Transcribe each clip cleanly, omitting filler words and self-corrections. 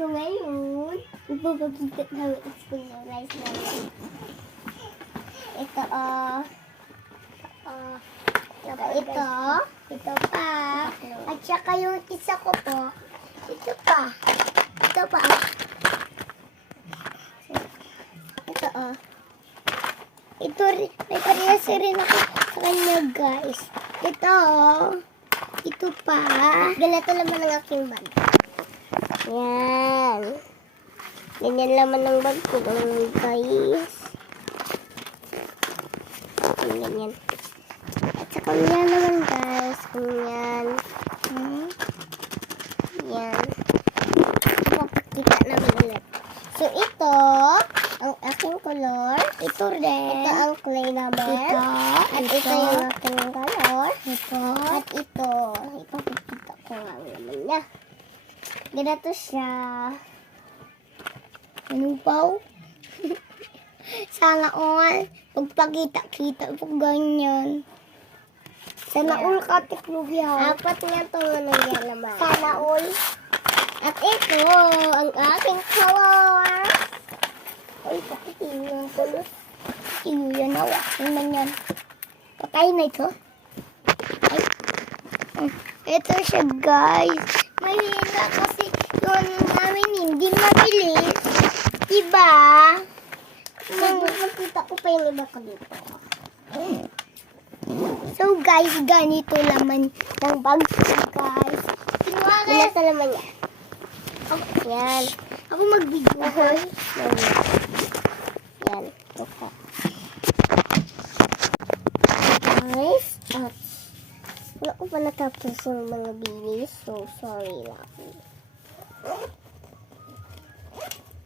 So ngayon, ipapakita na school na rice namin. Ito, ito pa. At saka yung isa ko po, ito pa. Ito pa. Ito, ito rin, may parehas rin ako sa kanya, guys. Ito, ito pa. Ganito naman ang aking bag. Yan. Ganyan naman ang bag ko, guys. Ganyan. At saka yan naman, guys. Ganyan. Yan. Mapakita naman ulit. So, ito, ang aking color. Ito rin. Ito ang clay naman. Ito. At ito yung aking color. Ito. At ito. Ipapakita ko nga naman niya. Ganito siya. Anupaw? Sana all. Pagpakita-kita po ganyan. Sana all katiklubihan. Apat nga ito nga naman. Sana all. At ito, ang aking color. Ay, bakit yung color? Iyo yan ako. Tingnan yan. Patay na ito. Ay. Ito siya, guys. Mahina kasi yun namin hindi mabilis. Diba? Magpapakita ko pa yung iba ko dito. So, guys, ganito naman ng bag ko, guys. Ganito naman yan. Yan. Ako mag-video. Yan. Ito. Guys, at wala ko pa natapos yung mga bilis. So, sorry lang.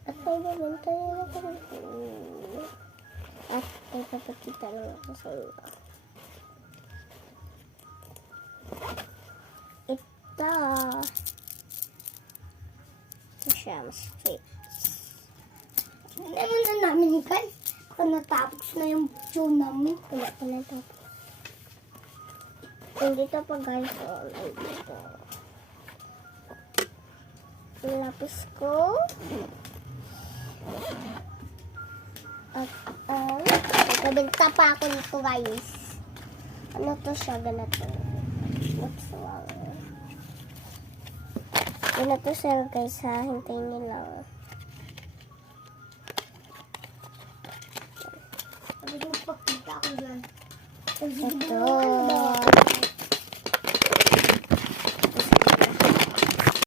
At may babantay na ako. At may papakita lang ako sa iyo. Ito. Ito siya, mas straight. Naman na namin, guys. Ako natapos na yung video namin. Wala pa natapos. Dito pa, guys. Dito. Lapis ko. At, nagkabinta pa ako dito, guys. Ano to siya? Ganito. Looks lang. Ganito siya, guys, ha. Hintayin nyo lang. Ito.